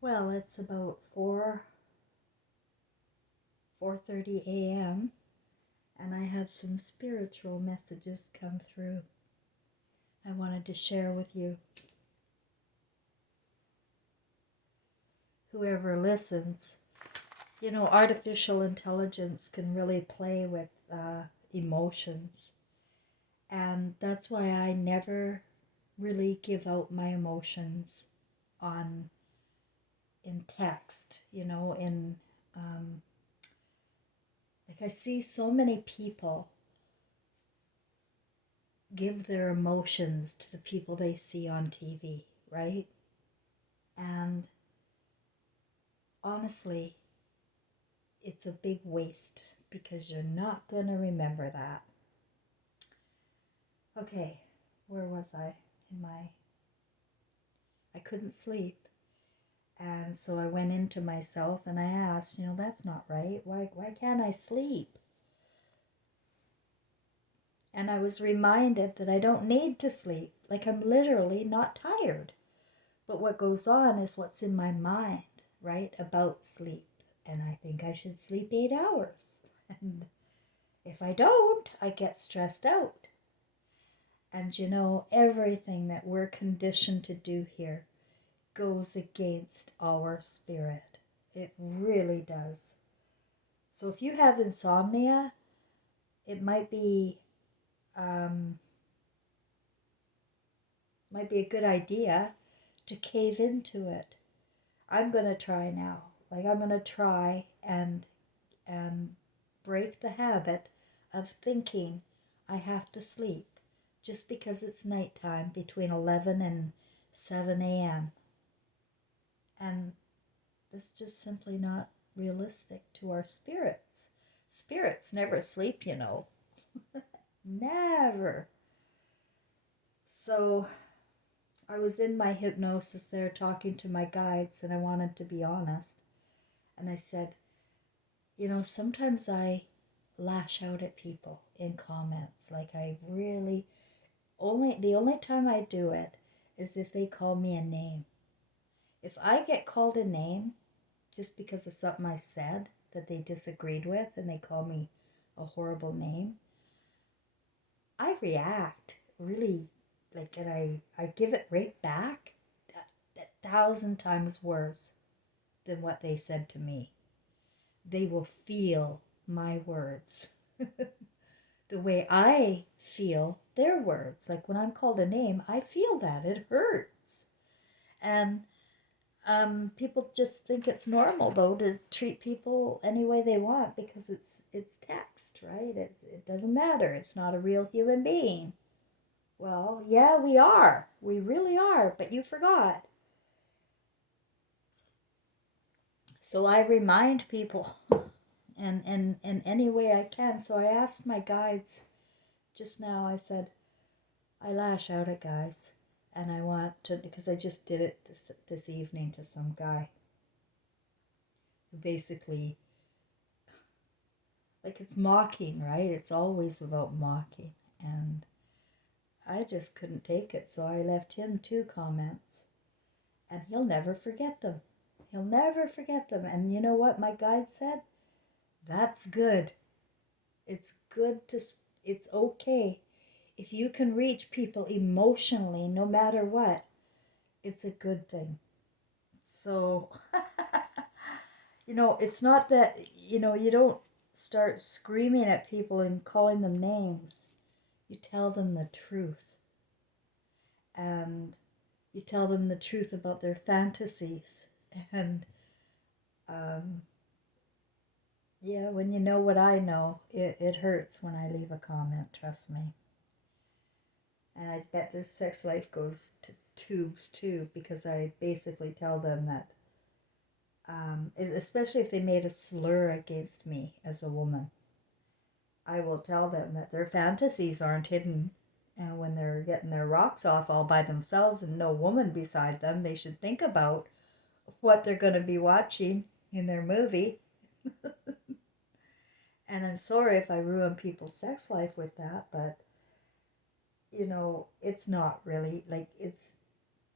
Well, it's about 4:30 a.m. and I have some spiritual messages come through I wanted to share with you. Whoever listens, artificial intelligence can really play with emotions, and that's why I never really give out my emotions on in text. Um, like I see so many people give their emotions to the people they see on TV, right? And honestly, it's a big waste because you're not going to remember that. Okay, where was I? I couldn't sleep. And so I went into myself and I asked, that's not right. Why can't I sleep? And I was reminded that I don't need to sleep. Like I'm literally not tired. But what goes on is what's in my mind, right, about sleep. And I think I should sleep 8 hours. And if I don't, I get stressed out. And everything that we're conditioned to do here goes against our spirit. It really does. So if you have insomnia, it um, might be a good idea to cave into it. I'm gonna try now. Like I'm gonna try and break the habit of thinking I have to sleep just because it's nighttime between 11 and 7 a.m. And that's just simply not realistic to our spirits. Spirits never sleep, Never. So I was in my hypnosis there talking to my guides, and I wanted to be honest. And I said, sometimes I lash out at people in comments. Like I really the only time I do it is if they call me a name. If I get called a name just because of something I said that they disagreed with and they call me a horrible name, I react really and I give it right back a thousand times worse than what they said to me. They will feel my words the way I feel their words. Like when I'm called a name, I feel that. It hurts. And people just think it's normal though to treat people any way they want because it's text, right? It doesn't matter. It's not a real human being. Well, yeah, we are. We really are, but you forgot. So I remind people and in any way I can. So I asked my guides just now, I said, I lash out at guys and I want to, because I just did it this evening to some guy who basically, like, it's mocking, right? It's always about mocking. And I just couldn't take it, so I left him 2 comments. And he'll never forget them. He'll never forget them. And you know what my guide said? That's good. It's good to, it's okay. If you can reach people emotionally, no matter what, it's a good thing. So, it's not that, you don't start screaming at people and calling them names. You tell them the truth. And you tell them the truth about their fantasies. And um, yeah, when you know what I know, it hurts when I leave a comment, trust me. And I bet their sex life goes to tubes too, because I basically tell them that, especially if they made a slur against me as a woman, I will tell them that their fantasies aren't hidden. And when they're getting their rocks off all by themselves and no woman beside them, they should think about what they're going to be watching in their movie. And I'm sorry if I ruin people's sex life with that, but it's not really like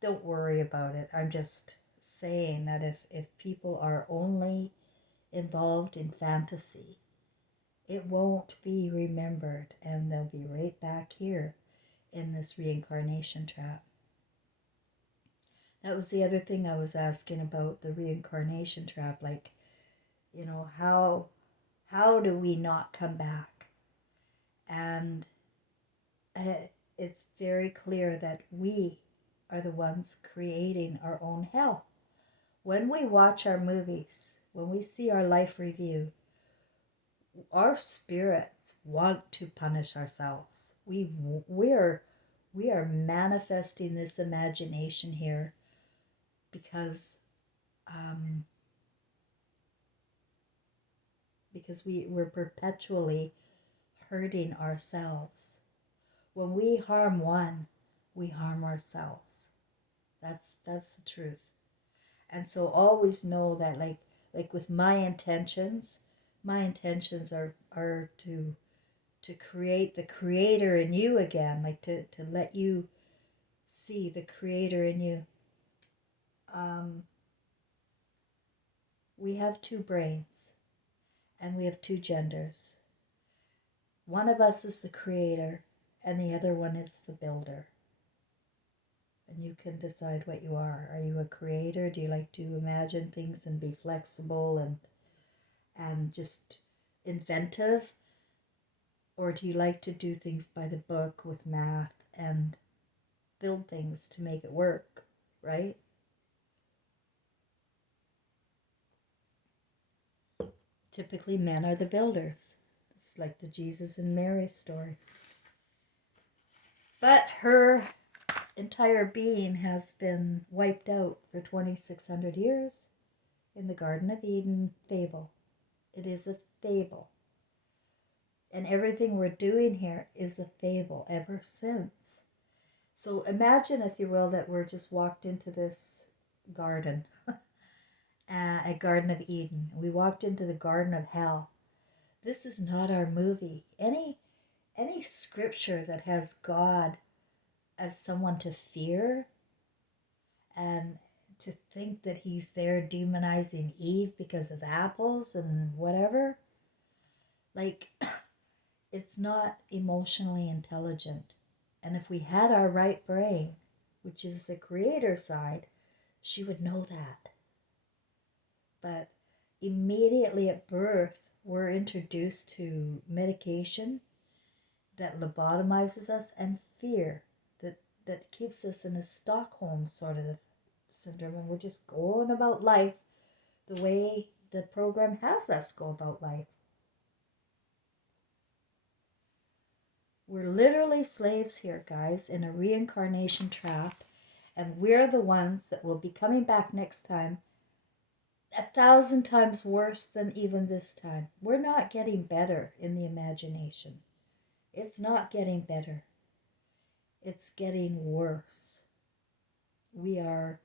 don't worry about it. I'm just saying that if people are only involved in fantasy, it won't be remembered, and they'll be right back here in this reincarnation trap. That was the other thing I was asking about, the reincarnation trap. Like, how do we not come back? And it's very clear that we are the ones creating our own hell. When we watch our movies, when we see our life review, our spirits want to punish ourselves. We are manifesting this imagination here because we're perpetually hurting ourselves. When we harm one, we harm ourselves. That's the truth. And so always know that, like with my intentions are to create the creator in you again, like to let you see the creator in you. We have two brains and we have two genders. One of us is the creator and the other one is the builder. And you can decide what you are. Are you a creator? Do you like to imagine things and be flexible and just inventive? Or do you like to do things by the book with math and build things to make it work, right? Typically, men are the builders. It's like the Jesus and Mary story. But her entire being has been wiped out for 2,600 years in the Garden of Eden fable. It is a fable. And everything we're doing here is a fable ever since. So imagine, if you will, that we're just walked into this garden, a Garden of Eden. We walked into the Garden of Hell. This is not our movie. Any scripture that has God as someone to fear and to think that he's there demonizing Eve because of apples and whatever, like, it's not emotionally intelligent. And if we had our right brain, which is the creator side, she would know that. But immediately at birth, we're introduced to medication that lobotomizes us and fear that keeps us in a Stockholm sort of syndrome. And we're just going about life the way the program has us go about life. We're literally slaves here, guys, in a reincarnation trap. And we're the ones that will be coming back next time 1,000 times worse than even this time. We're not getting better in the imagination. It's not getting better. It's getting worse. We are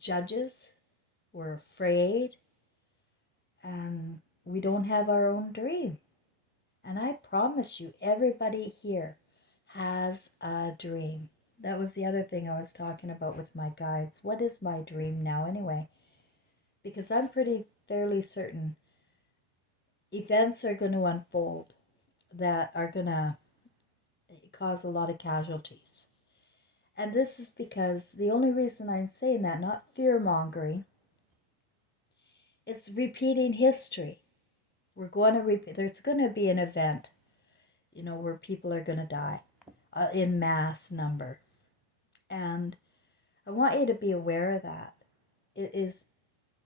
judges. We're afraid. And we don't have our own dream. And I promise you, everybody here has a dream. That was the other thing I was talking about with my guides. What is my dream now anyway? Because I'm fairly certain events are going to unfold that are going to cause a lot of casualties. And this is because the only reason I'm saying that, not fear-mongering, it's repeating history. We're going to repeat. There's going to be an event, where people are going to die in mass numbers. And I want you to be aware of that. It is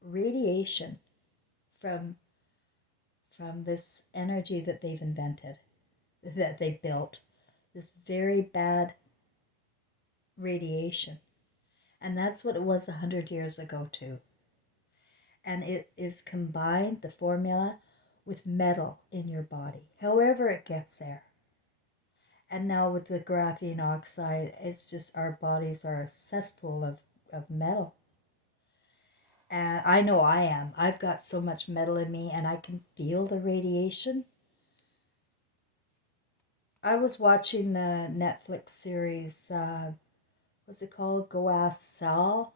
radiation from this energy that they've invented, that they built, this very bad radiation. And that's what it was 100 years ago too. And it is combined, the formula, with metal in your body, however it gets there. And now with the graphene oxide, it's just our bodies are a cesspool of metal. And I know I am. I've got so much metal in me and I can feel the radiation. I was watching the Netflix series, what's it called? Go Ask Sal.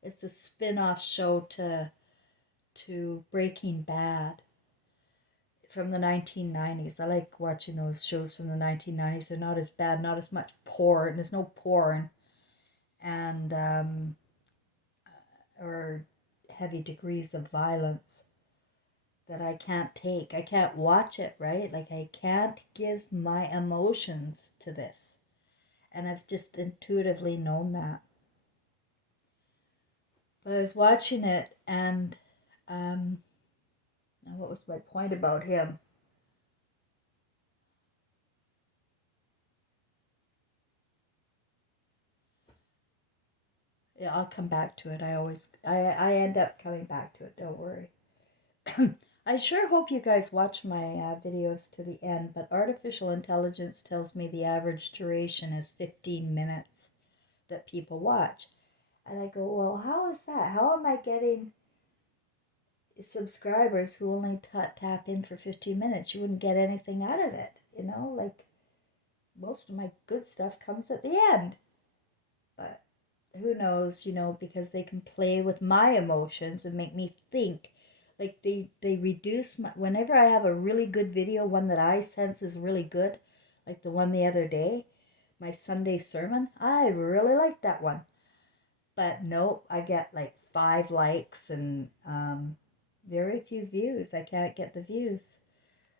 It's a spin-off show to Breaking Bad from the 1990s. I like watching those shows from the 1990s. They're not as bad, not as much porn. There's no porn and or heavy degrees of violence that I can't take. I can't watch it, right? Like I can't give my emotions to this. And I've just intuitively known that. But I was watching it and what was my point about him? Yeah, I'll come back to it. I end up coming back to it. Don't worry. I sure hope you guys watch my videos to the end, but artificial intelligence tells me the average duration is 15 minutes that people watch. And I go, well, how is that? How am I getting subscribers who only tap in for 15 minutes? You wouldn't get anything out of it, you know? Like, most of my good stuff comes at the end. But who knows, you know, because they can play with my emotions and make me think. Like they reduce my, whenever I have a really good video, one that I sense is really good, like the one the other day, my Sunday sermon, I really like that one. But nope, I get like 5 likes and very few views. I can't get the views.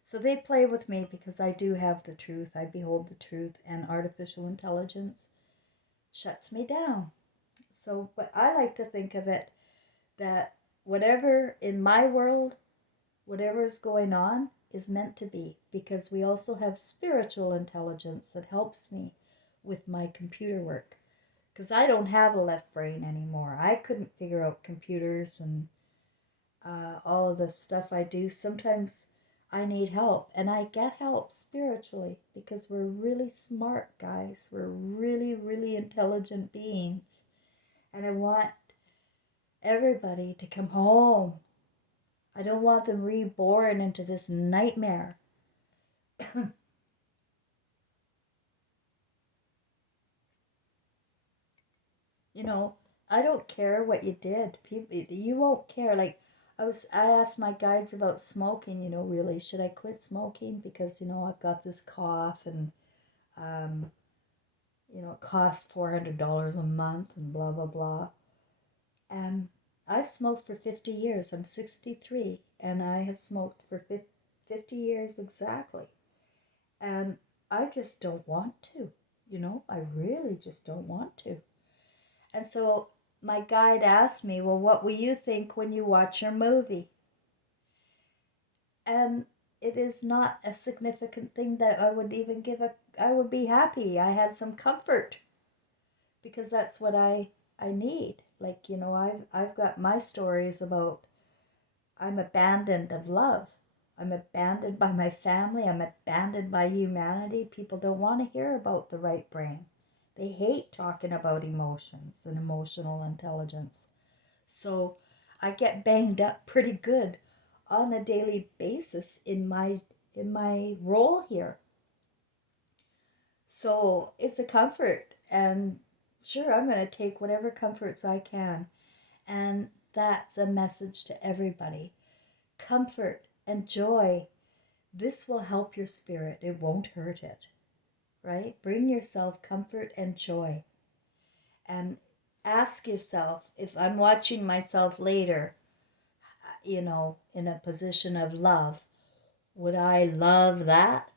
So they play with me because I do have the truth. I behold the truth, and artificial intelligence shuts me down. So, but I like to think of it that whatever in my world, whatever is going on is meant to be, because we also have spiritual intelligence that helps me with my computer work. Because I don't have a left brain anymore. I couldn't figure out computers and all of the stuff I do. Sometimes I need help, and I get help spiritually because we're really smart, guys. We're really, really intelligent beings. And I want everybody to come home. I don't want them reborn into this nightmare. You know, I don't care what you did. People, you won't care. Like I asked my guides about smoking. You know, really, should I quit smoking because you know I've got this cough and um, you know it costs $400 a month and blah blah blah. And I smoked for 50 years. I'm 63, and I have smoked for 50 years exactly. And I just don't want to. You know, I really just don't want to. And so my guide asked me, well, what will you think when you watch your movie? And it is not a significant thing that I would even I would be happy. I had some comfort because that's what I need. Like, you know, I've got my stories about I'm abandoned of love. I'm abandoned by my family. I'm abandoned by humanity. People don't want to hear about the right brain. They hate talking about emotions and emotional intelligence. So I get banged up pretty good on a daily basis in my role here. So it's a comfort, and sure, I'm going to take whatever comforts I can. And that's a message to everybody. Comfort and joy. This will help your spirit. It won't hurt it, right? Bring yourself comfort and joy. And ask yourself, if I'm watching myself later, you know, in a position of love, would I love that?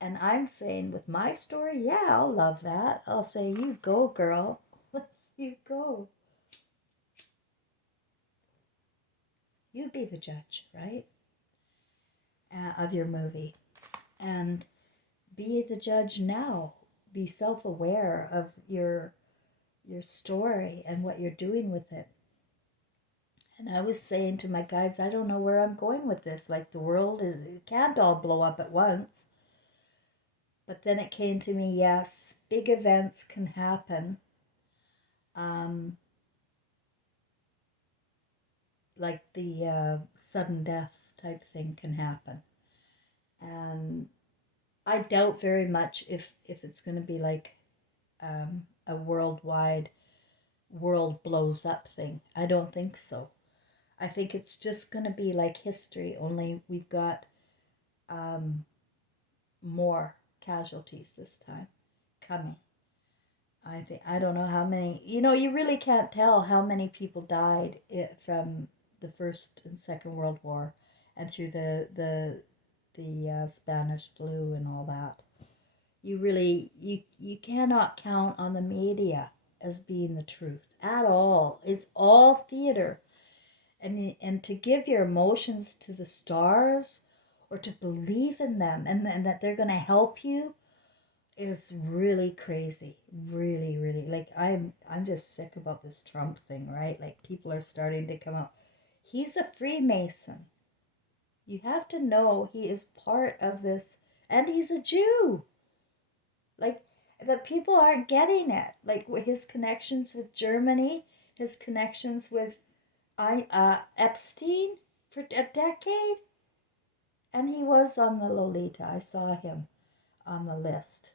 And I'm saying with my story, yeah, I'll love that. I'll say, you go, girl. You go. You be the judge, right? Of your movie. And be the judge now. Be self-aware of your story and what you're doing with it. And I was saying to my guides, I don't know where I'm going with this. Like the world it can't all blow up at once. But then it came to me, yes, big events can happen. Um, like the sudden deaths type thing can happen. And I doubt very much if it's going to be like a worldwide world blows up thing. I don't think so. I think it's just going to be like history, only we've got um, more casualties this time coming. I don't know how many. You really can't tell how many people died from the First and Second World War, and through the Spanish flu and all that. You cannot count on the media as being the truth at all. It's all theater, and to give your emotions to the stars, or to believe in them, and that they're going to help you, is really crazy. Really, really. Like, I'm just sick about this Trump thing, right? Like, people are starting to come out. He's a Freemason. You have to know he is part of this, and he's a Jew. Like, but people aren't getting it. Like, with his connections with Germany, his connections with Epstein for a decade, and he was on the Lolita. I saw him on the list.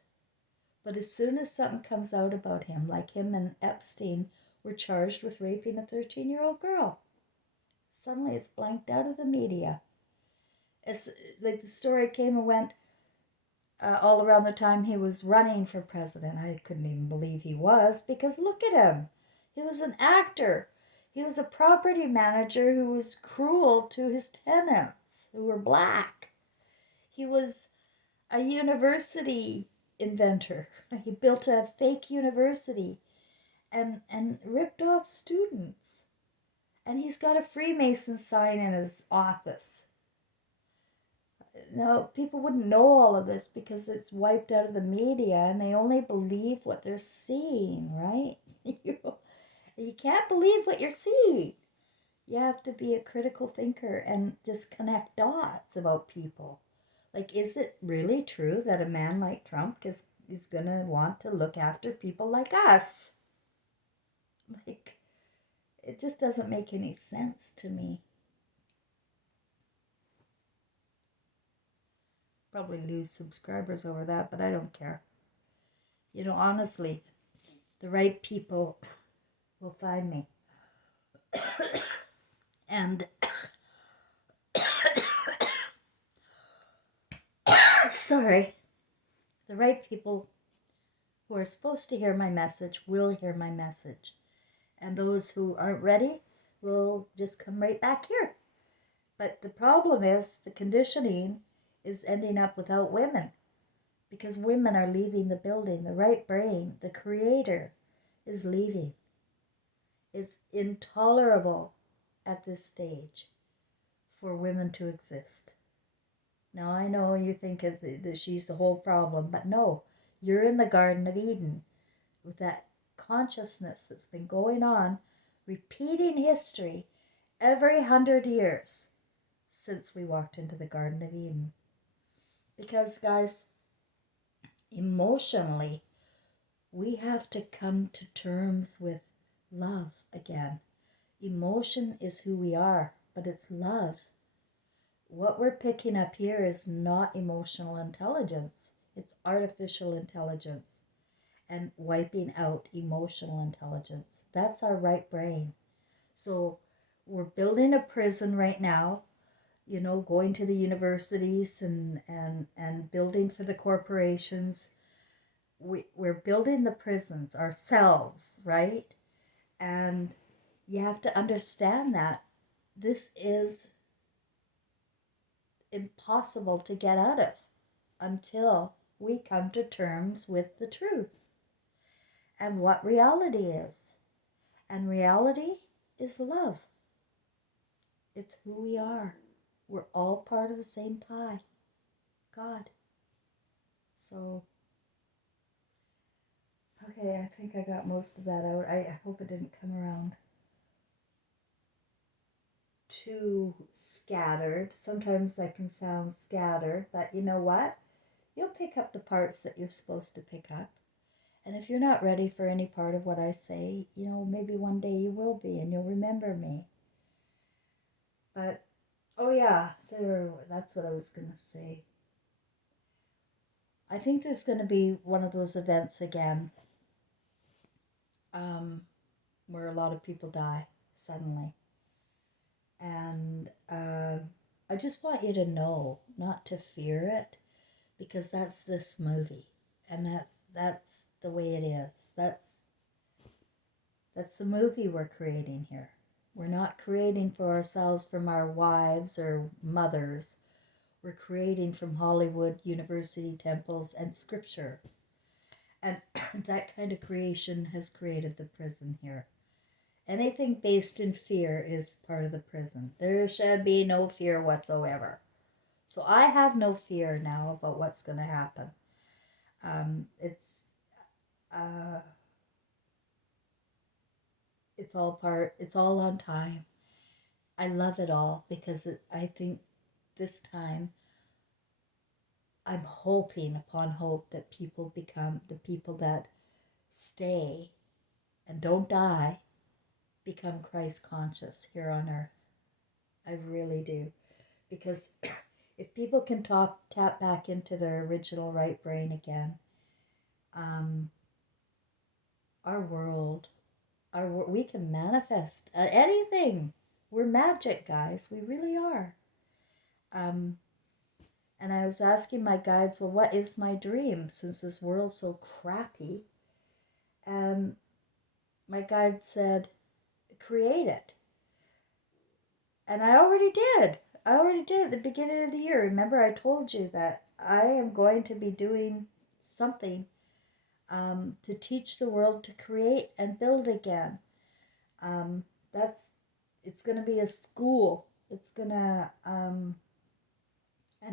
But as soon as something comes out about him, like him and Epstein were charged with raping a 13-year-old girl, suddenly it's blanked out of the media. It's like the story came and went all around the time he was running for president. I couldn't even believe he was, because look at him. He was an actor. He was a property manager who was cruel to his tenants who were black. He was a university inventor. He built a fake university and ripped off students. And he's got a Freemason sign in his office. No, people wouldn't know all of this because it's wiped out of the media, and they only believe what they're seeing, right? You can't believe what you're seeing. You have to be a critical thinker and just connect dots about people. Like, is it really true that a man like Trump is going to want to look after people like us? Like, it just doesn't make any sense to me. Probably lose subscribers over that, but I don't care. Honestly, the right people will find me. And sorry, the right people who are supposed to hear my message will hear my message. And those who aren't ready will just come right back here. But the problem is the conditioning is ending up without women, because women are leaving the building. The right brain, the creator, is leaving. It's intolerable at this stage for women to exist. Now, I know you think that she's the whole problem, but no, you're in the Garden of Eden with that consciousness that's been going on, repeating history every 100 years since we walked into the Garden of Eden. Because, guys, emotionally, we have to come to terms with love again. Emotion is who we are, but it's love. What we're picking up here is not emotional intelligence. It's artificial intelligence and wiping out emotional intelligence. That's our right brain. So we're building a prison right now, going to the universities and building for the corporations. We're building the prisons ourselves, right? And you have to understand that this is impossible to get out of until we come to terms with the truth and what reality is. And reality is love. It's who we are. We're all part of the same pie, God. So, okay, I think I got most of that out. I hope it didn't come around too scattered. Sometimes I can sound scattered, but you know what? You'll pick up the parts that you're supposed to pick up. And if you're not ready for any part of what I say, maybe one day you will be and you'll remember me. But, oh yeah, that's what I was going to say. I think there's going to be one of those events again um, where a lot of people die suddenly. And I just want you to know not to fear it, because that's this movie, and that's the way it is. That's the movie we're creating here. We're not creating for ourselves from our wives or mothers. We're creating from Hollywood, university, temples, and scripture. And that kind of creation has created the prison here. Anything based in fear is part of the prison. There should be no fear whatsoever. So I have no fear now about what's going to happen. It's uh, it's all part. It's all on time. I love it all because I think this time I'm hoping upon hope that people become the people that stay and don't die, become Christ conscious here on earth. I really do. Because if people can tap back into their original right brain again, um, our world, we can manifest anything. We're magic, guys. We really are. Um, and I was asking my guides, well, what is my dream? Since this world's so crappy. And my guide said, create it. And I already did. I already did at the beginning of the year. Remember, I told you that I am going to be doing something to teach the world to create and build again. Um, that's it's going to be a school. It's gonna and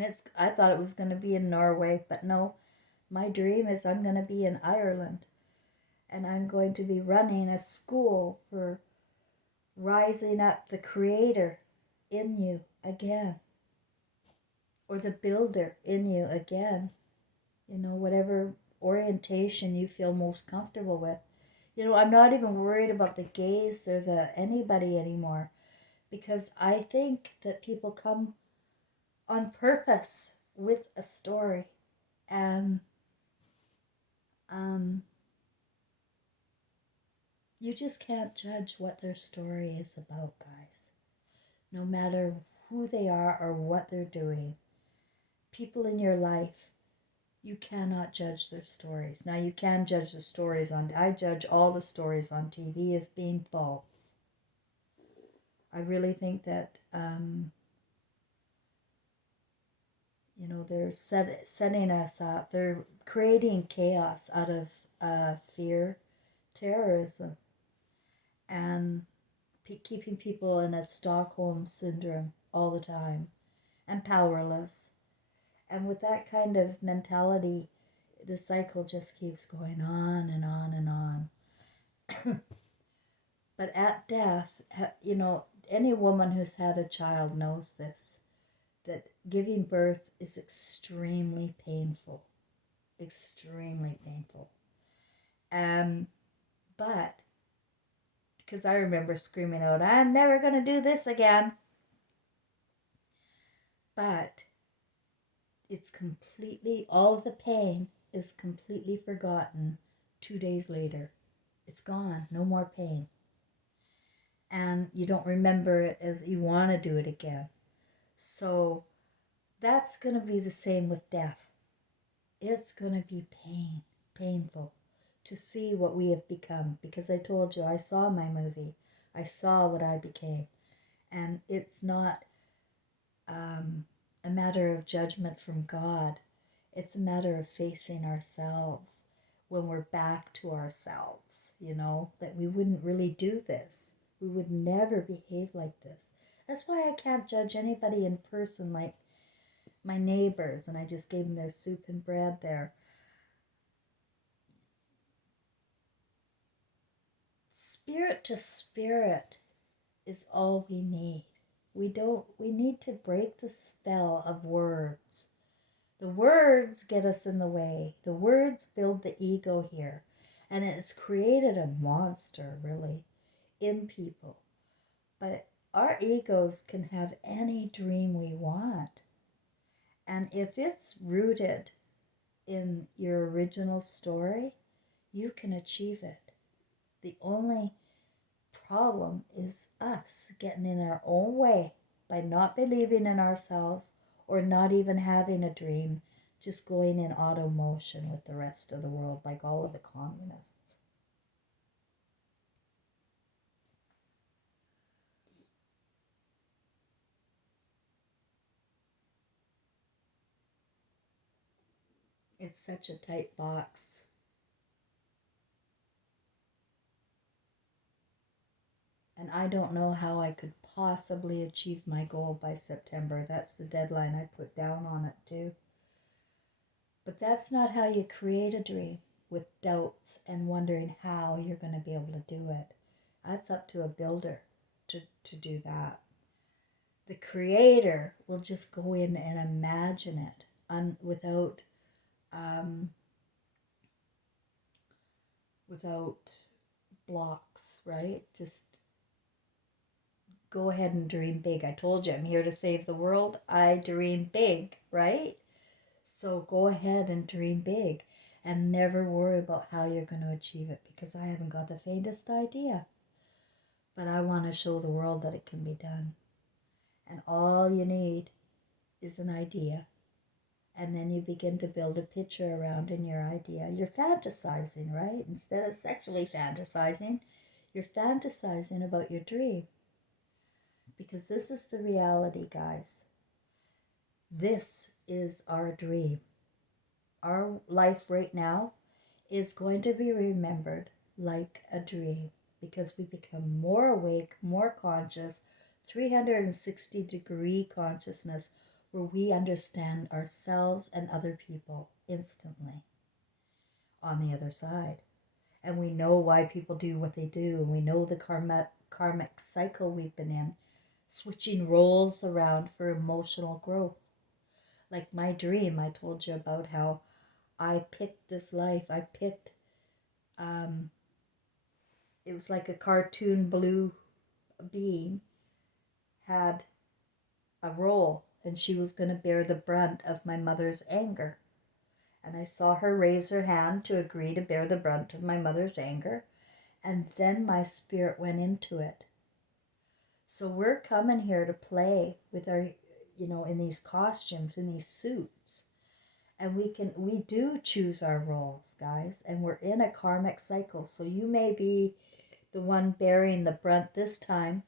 it's. I thought it was going to be in Norway, but no. My dream is I'm going to be in Ireland, and I'm going to be running a school for rising up the creator in you again, or the builder in you again. Whatever orientation you feel most comfortable with. I'm not even worried about the gays or the anybody anymore, because I think that people come on purpose with a story, and um, you just can't judge what their story is about, guys. No matter who they are or what they're doing, people in your life, you cannot judge their stories. Now, you can judge the stories I judge all the stories on TV as being false. I really think that, they're setting us up. They're creating chaos out of fear, terrorism, and keeping people in a Stockholm syndrome all the time and powerless. And with that kind of mentality, the cycle just keeps going on and on and on. But at death, any woman who's had a child knows this, that giving birth is extremely painful. Extremely painful. But, because I remember screaming out, I'm never going to do this again. But all of the pain is completely forgotten 2 days later. It's gone. No more pain. And you don't remember it as you want to do it again. So that's going to be the same with death. It's going to be painful to see what we have become. Because I told you, I saw my movie. I saw what I became. And it's not a matter of judgment from God. It's a matter of facing ourselves when we're back to ourselves, that we wouldn't really do this. We would never behave like this. That's why I can't judge anybody in person like my neighbors, and I just gave them their soup and bread there. Spirit to spirit is all we need. We need to break the spell of words. The words get us in the way. The words build the ego here. And it's created a monster, really, in people. But our egos can have any dream we want. And if it's rooted in your original story, you can achieve it. The only problem is us getting in our own way by not believing in ourselves or not even having a dream, just going in auto motion with the rest of the world like all of the communists. It's such a tight box. And I don't know how I could possibly achieve my goal by September. That's the deadline I put down on it too. But that's not how you create a dream, with doubts and wondering how you're going to be able to do it. That's up to a builder to do that. The creator will just go in and imagine it um, without blocks, right? Just go ahead and dream big. I told you I'm here to save the world. I dream big, right? So go ahead and dream big and never worry about how you're going to achieve it, because I haven't got the faintest idea. But I want to show the world that it can be done. And all you need is an idea. And then you begin to build a picture around in your idea. You're fantasizing, right? Instead of sexually fantasizing, you're fantasizing about your dream. Because this is the reality, guys. This is our dream. Our life right now is going to be remembered like a dream, because we become more awake, more conscious, 360-degree consciousness, where we understand ourselves and other people instantly on the other side. And we know why people do what they do, and we know the karmic cycle we've been in, switching roles around for emotional growth. Like my dream, I told you about how I picked this life. I picked, it was like a cartoon blue being had a role, and she was going to bear the brunt of my mother's anger. And I saw her raise her hand to agree to bear the brunt of my mother's anger. And then my spirit went into it. So we're coming here to play with our, in these costumes, in these suits. And we do choose our roles, guys. And we're in a karmic cycle. So you may be the one bearing the brunt this time,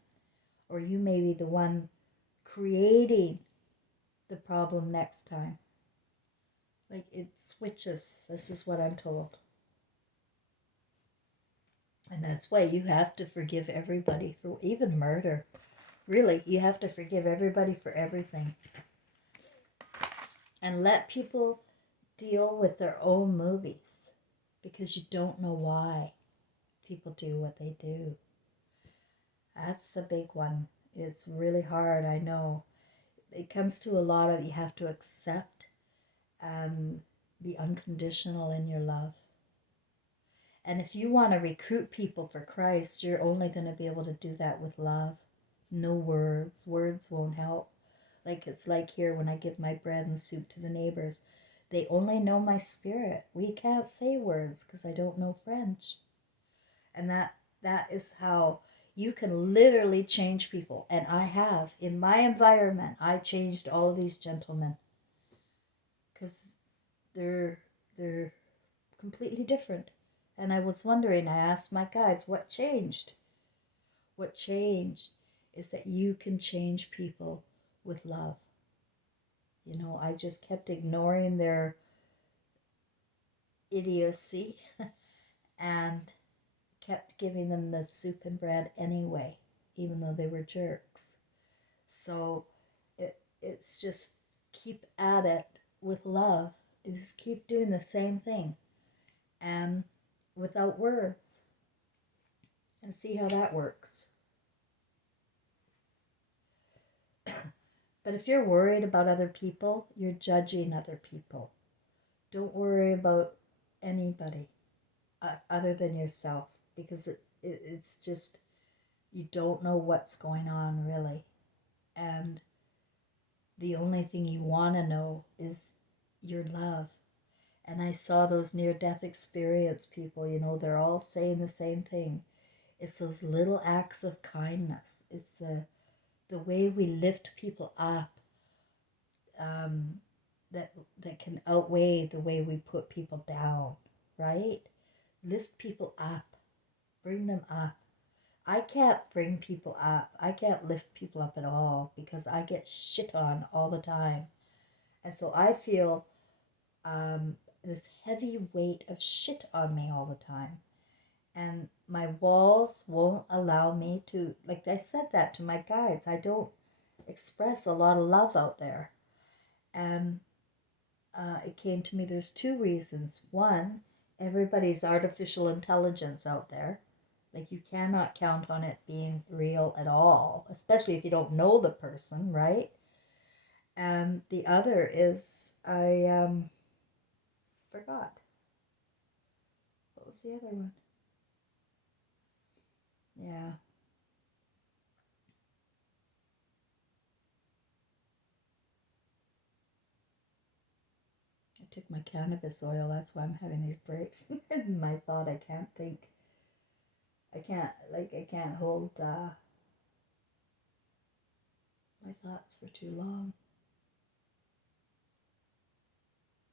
or you may be the one creating the problem next time. Like, it switches. This is what I'm told. And that's why you have to forgive everybody for even murder. Really, you have to forgive everybody for everything. And let people deal with their own movies, because you don't know why people do what they do. That's the big one. It's really hard, I know. It comes to a lot of, you have to accept and be unconditional in your love. And if you want to recruit people for Christ, you're only going to be able to do that with love. No words. Words won't help. Like, it's like here when I give my bread and soup to the neighbors. They only know my spirit. We can't say words because I don't know French. And that is how you can literally change people. And I have. In my environment, I changed all of these gentlemen. Because they're completely different. And I was wondering, I asked my guides, what changed? What changed is that you can change people with love. I just kept ignoring their idiocy and kept giving them the soup and bread anyway, even though they were jerks. So it's just keep at it with love. Just keep doing the same thing, and without words, and see how that works. But if you're worried about other people, you're judging other people. Don't worry about anybody other than yourself, because it's just, you don't know what's going on really. And the only thing you want to know is your love. And I saw those near-death experience people, they're all saying the same thing. It's those little acts of kindness. It's the way we lift people up, um, that can outweigh the way we put people down, right? Lift people up, bring them up. I can't bring people up. I can't lift people up at all because I get shit on all the time. And so I feel this heavy weight of shit on me all the time. And my walls won't allow me to, like I said that to my guides, I don't express a lot of love out there. And it came to me, there's two reasons. One, everybody's artificial intelligence out there. Like, you cannot count on it being real at all, especially if you don't know the person, right? And the other is, I forgot. What was the other one? Yeah. I took my cannabis oil. That's why I'm having these breaks in my thought. I can't think. I can't hold my thoughts for too long.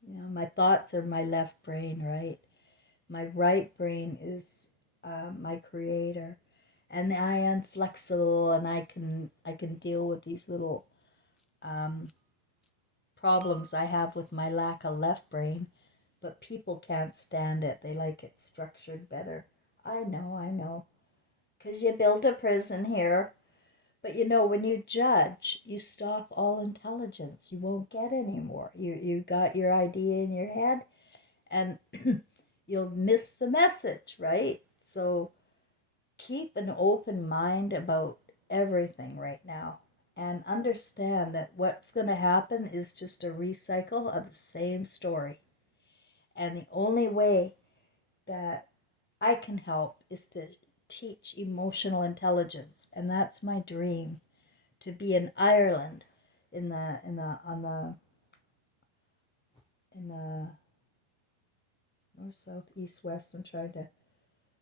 My thoughts are my left brain, right? My right brain is my creator, and I am flexible, and I can deal with these little um, problems I have with my lack of left brain. But people can't stand it. They like it structured better. I know. Because you built a prison here. But when you judge, you stop all intelligence. You won't get any more. You got your idea in your head, and you'll miss the message, right? So keep an open mind about everything right now, and understand that what's going to happen is just a recycle of the same story. And the only way that I can help is to teach emotional intelligence, and that's my dream, to be in Ireland, in the north, south, east, west. I'm trying to,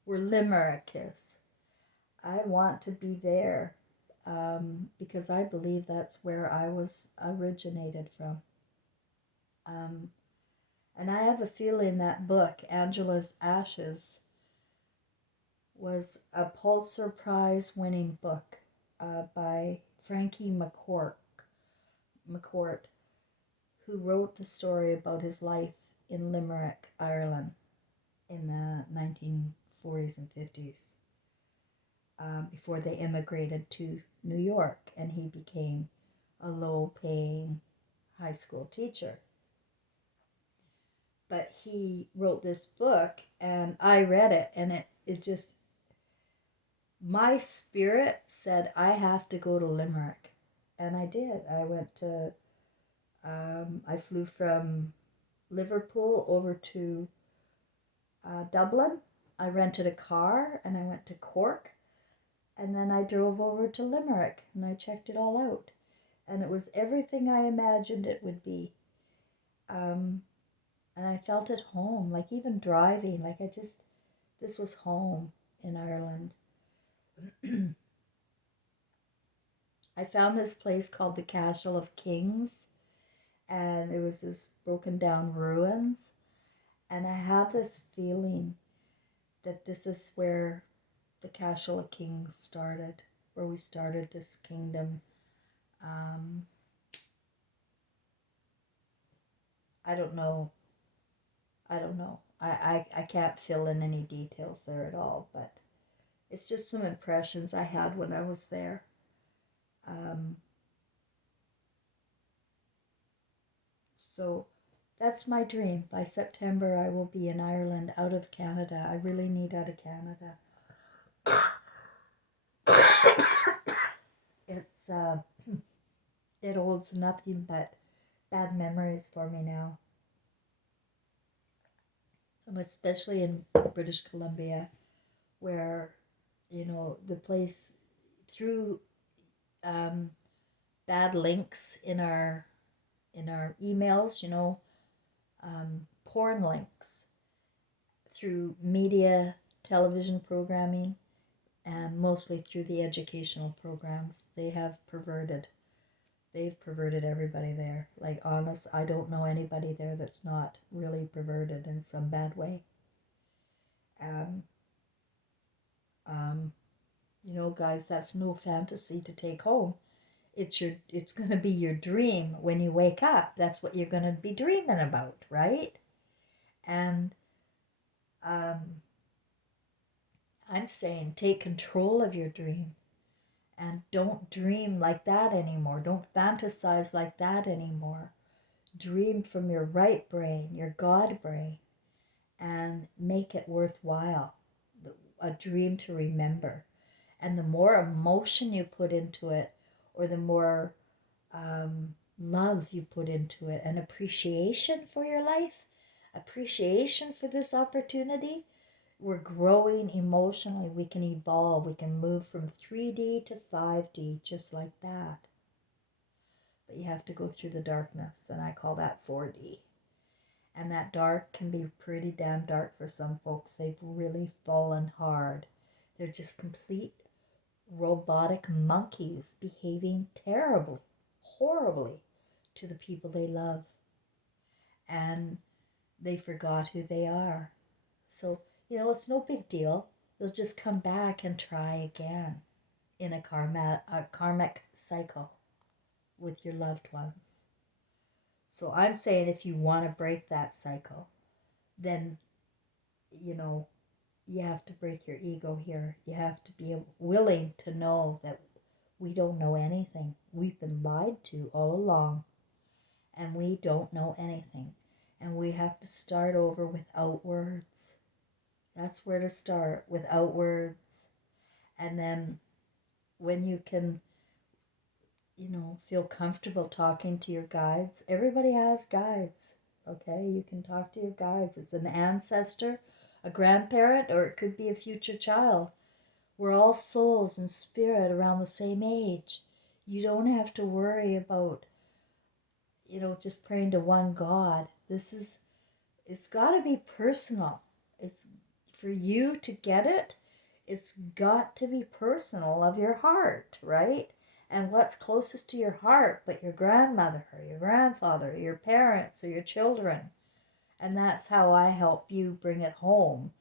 where Limerick is. I want to be there, because I believe that's where I was originated from. Um, and I have a feeling that book, Angela's Ashes, was a Pulitzer Prize winning book by Frankie McCourt, who wrote the story about his life in Limerick, Ireland in the 1940s and 50s, before they immigrated to New York, and he became a low paying high school teacher. But he wrote this book, and I read it, and it just, my spirit said, I have to go to Limerick. And I did. I flew from Liverpool over to Dublin. I rented a car and I went to Cork, and then I drove over to Limerick and I checked it all out. And it was everything I imagined it would be. Um, and I felt at home, like even driving, this was home in Ireland. I found this place called the Castle of Kings, and it was this broken down ruins. And I have this feeling that this is where the Castle of Kings started, where we started this kingdom. Um, I don't know. I don't know. I can't fill in any details there at all, but it's just some impressions I had when I was there. Um, so that's my dream. By September, I will be in Ireland, out of Canada. I really need out of Canada. It's it holds nothing but bad memories for me now, especially in British Columbia, where the place, through um, bad links in our emails, porn links through media, television programming, and mostly through the educational programs. They've perverted everybody there. Like, honest, I don't know anybody there that's not really perverted in some bad way. And, guys, that's no fantasy to take home. It's going to be your dream when you wake up. That's what you're going to be dreaming about, right? And I'm saying take control of your dream and don't dream like that anymore. Don't fantasize like that anymore. Dream from your right brain, your God brain, and make it worthwhile. A dream to remember. And the more emotion you put into it, or the more love you put into it, and appreciation for your life, appreciation for this opportunity, we're growing emotionally. We can evolve. We can move from 3D to 5D just like that. But you have to go through the darkness, and I call that 4D. And that dark can be pretty damn dark for some folks. They've really fallen hard. They're just complete robotic monkeys behaving terribly, horribly to the people they love. And they forgot who they are. So, it's no big deal. They'll just come back and try again in a karmic cycle with your loved ones. So I'm saying if you want to break that cycle, then, you have to break your ego here. You have to be willing to know that we don't know anything. We've been lied to all along, and we don't know anything. And we have to start over without words. That's where to start, without words. And then when you can, feel comfortable talking to your guides. Everybody has guides, okay? You can talk to your guides. It's an ancestor, a grandparent, or it could be a future child. We're all souls and spirit around the same age. You don't have to worry about, just praying to one God. It's got to be personal. It's for you to get it. It's got to be personal of your heart, right? And what's closest to your heart but your grandmother or your grandfather or your parents or your children. And that's how I help you bring it home,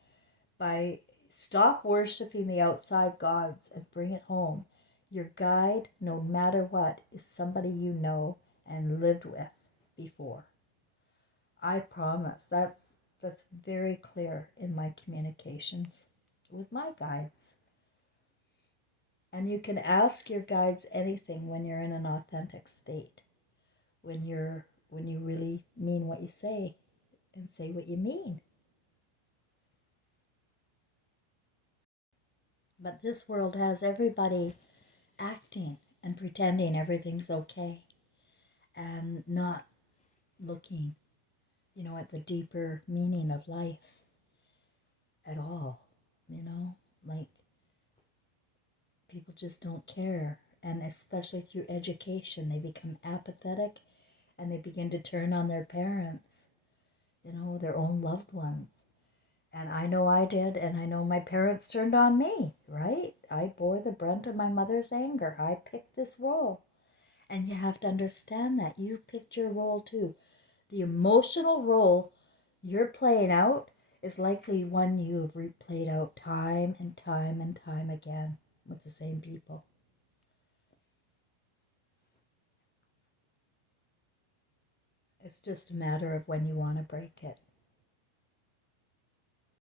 by stop worshiping the outside gods and bring it home. Your guide, no matter what, is somebody you know and lived with before. I promise. That's very clear in my communications with my guides. And you can ask your guides anything when you're in an authentic state. When you really mean what you say and say what you mean. But this world has everybody acting and pretending everything's okay and not looking, at the deeper meaning of life at all, like people just don't care. And especially through education, they become apathetic and they begin to turn on their parents, their own loved ones. And I know I did, and I know my parents turned on me, right? I bore the brunt of my mother's anger. I picked this role. And you have to understand that. You picked your role too. The emotional role you're playing out is likely one you've replayed out time and time and time again with the same people. It's just a matter of when you want to break it.